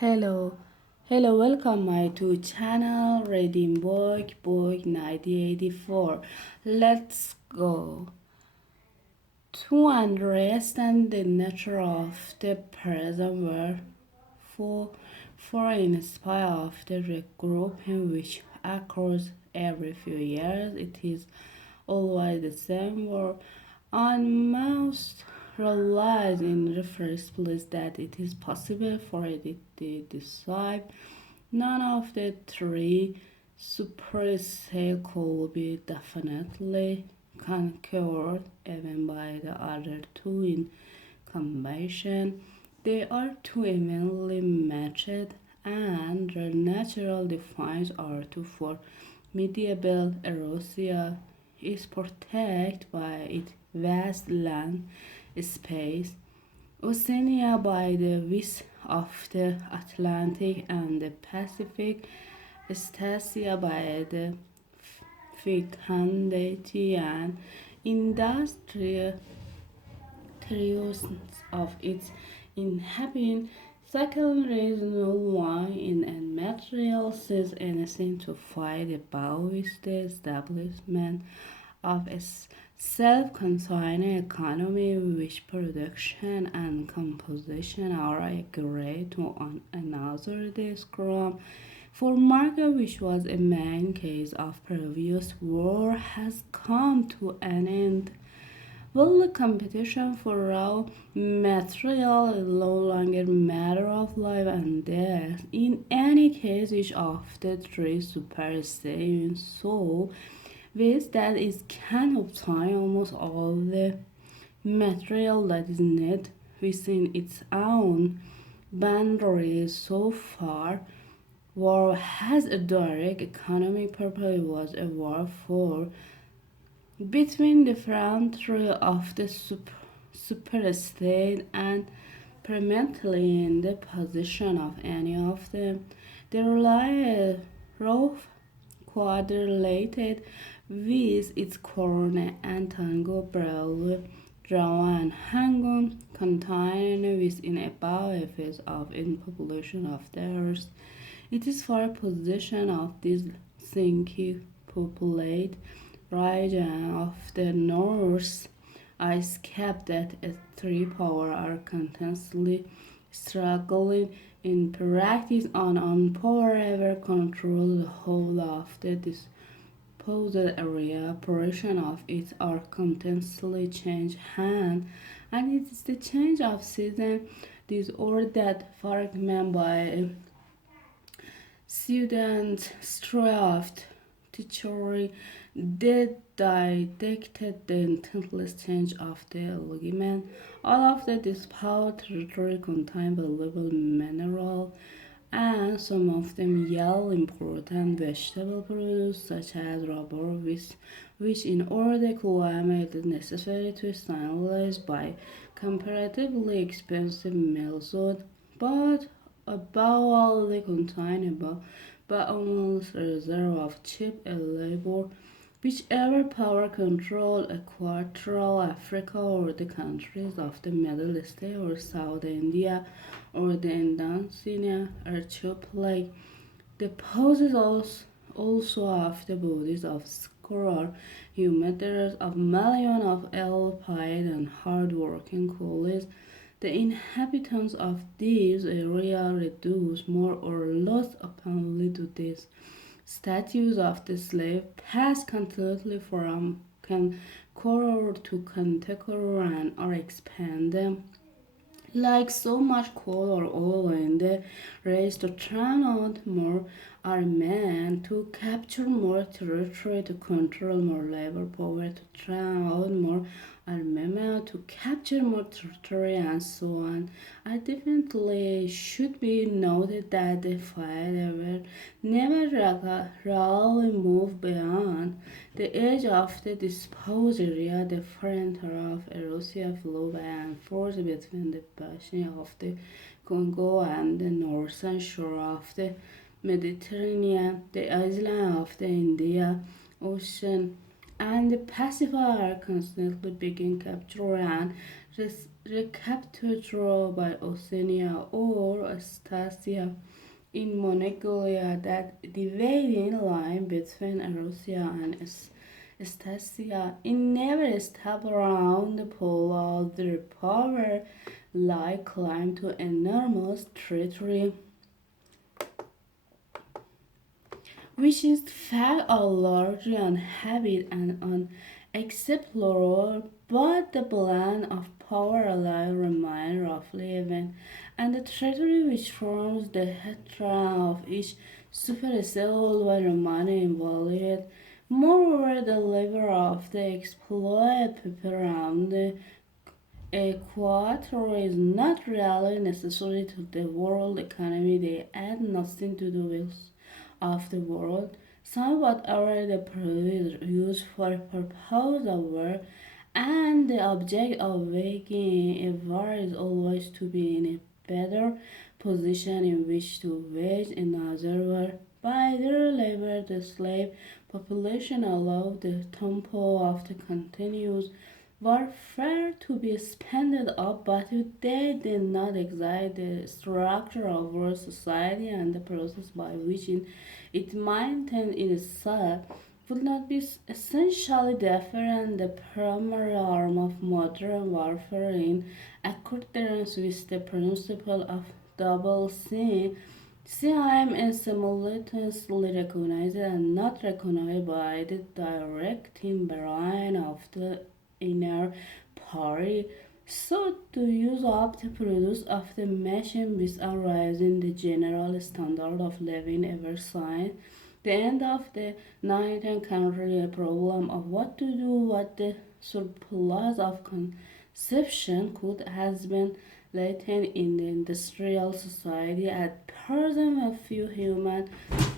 Hello, welcome my to channel Reading Book 1984. Let's go to understand the nature of the present world for inspire of the regrouping which occurs every few years. It is always the same world and most realize in the first place that it is possible for it to decide none of the three supersets could be definitely conquered even by the other two in combination. They are too evenly matched and their natural defines are too for medieval Eurasia is protected by its vast land space, Oceania by the width of the Atlantic and the Pacific, Eurasia by the fecundity and industrial of its inhabitants. Second reason why in a material says anything to fight about with the establishment of a self-contained economy which production and composition are agreed to on another description for market which was a main case of previous war has come to an end. Well, the competition for raw material is no longer a matter of life and death. In any case, each of the three superstations so with that it can obtain almost all the material that is needed within its own boundaries. So far, war has a direct economic purpose. It was a war for between the frontier of the superstate and permanently in the position of any of them. The rough quadrilateral with its corona and tango brawl drawn and hanging contained within about a fifth of in population of the earth. It is for a position of this thinking populate region of the North ice cap that a three power are constantly struggling in practice on power ever control the whole of the disposed area portion of it are constantly change hand and it is the change of season disorder that fragment by student straft theory they detected the intense change of the ligament. All of the disposed territory contain valuable mineral and some of them yield important vegetable produce such as rubber which in order climate is necessary to sterilize by comparatively expensive method but above all they contain about but almost a reserve of cheap labor whichever power control Equatorial Africa or the countries of the Middle East or South India or the Indonesian archipelago. The poses also of the bodies of scorer humanitarians of millions of ill-paid and hard-working coolies. The inhabitants of these areas reduced more or less openly to this statues of the slave pass completely from conqueror to contemporary or expand them like so much coal or oil in the race to turn out more armament, to capture more territory, to control more labor power, to turn out more armament, to capture more territory, and so on. I definitely should be noted that the fight ever never really moved beyond the edge of the disposed area, the frontier of Russia flew by and forth between the basin of the Congo and the northern shore of the Mediterranean, the island of the Indian Ocean, and the Pacific are constantly being captured and recaptured by Oceania or Astasia in Mongolia, that dividing line between Russia and Astasia it never stopped around the pole of their power like climbed to enormous territory which is fact are largely uninhabited and unexplored, but the balance of power alive remains roughly even, and the territory which forms the headland of each supercell will remain inviolate. Moreover, the labor of the exploited people around the equator is not really necessary to the world economy. They add nothing to the wealth of the world. Somewhat already produced used for purpose of war, and the object of making a war is always to be in a better position in which to wage another war. By their labor, the slave population allowed the tempo of the continuous warfare to be spanned up, but they did not excite the structure of our society, and the process by which it maintained itself would not be essentially different. The primary arm of modern warfare in accordance with the principle of double sin. CIM is simultaneously recognized and not recognized by the directing brain of the inner party. So to use up the produce of the machine without raising the general standard of living ever since the end of the 19th century, a problem of what to do what the surplus of conception could has been latent in the industrial society. At present, a few human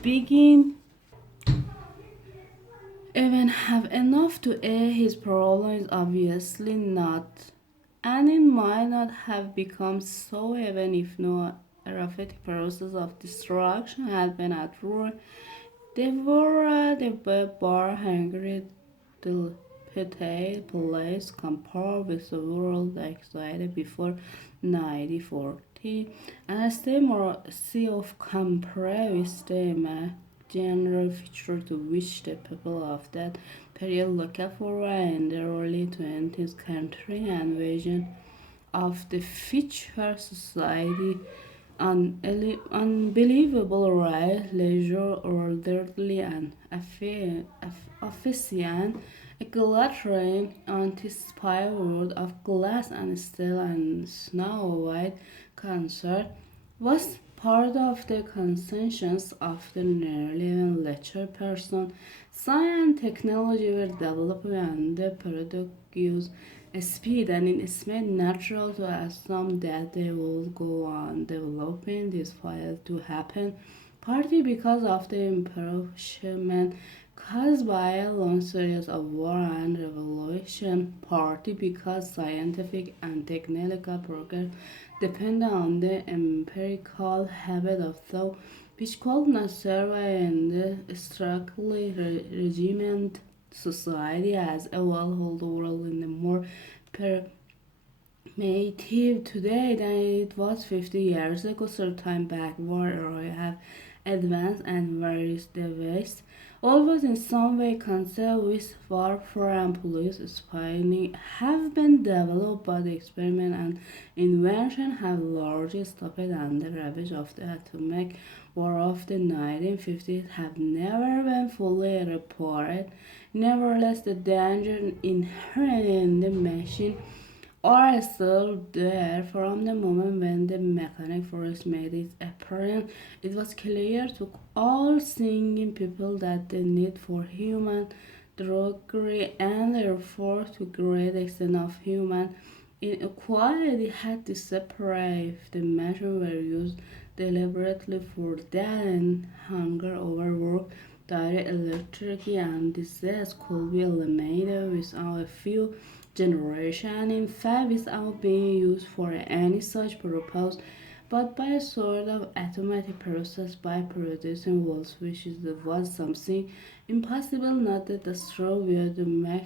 begin even have enough to aid his problem is obviously not, and it might not have become so even if no erratic process of destruction had been at work. Devoured the bar hungry dilapidated place compared with the world existed before 1940, and a state more sea of compared with the general feature to which the people of that period looked forward in the early 20th century and vision of the future society. An unbelievable right, leisure, orderly, and efficient, a glittering, anticipated world of glass and steel and snow white concert was part of the consensus of the nearly lecture person. Science and technology were developing and the product used speed, and it is made natural to assume that they will go on developing this file to happen, partly because of the impoverishment caused by a long series of war and revolution, partly because scientific and technical progress depend on the empirical habit of thought, which could not survive in the strictly regiment society as a well-held world in a more primitive today than it was 50 years ago. Certain backward or have advanced and whereas the West always in some way concerned with warfare and police spying have been developed, but the experiment and invention have largely stopped, and the ravage of the atomic war of the 1950s have never been fully reported. Nevertheless, the danger inherent in the machine are still there. From the moment when the mechanic force made its appearance, it was clear to all thinking people that the need for human drudgery and therefore to great extent of human inequality had disappeared if the measures were used deliberately for death and hunger, overwork, direct electricity, and disease could be eliminated without a few generation, in fact, without being used for any such purpose, but by a sort of automatic process by producing walls, which is was something impossible, not that the straw will to make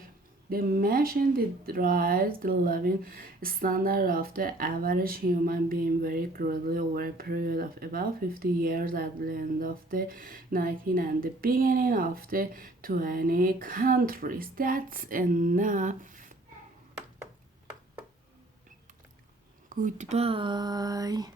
They mentioned it rise the living standard of the average human being very greatly over a period of about 50 years at the end of the 19th and the beginning of the 20th countries. That's enough. Goodbye.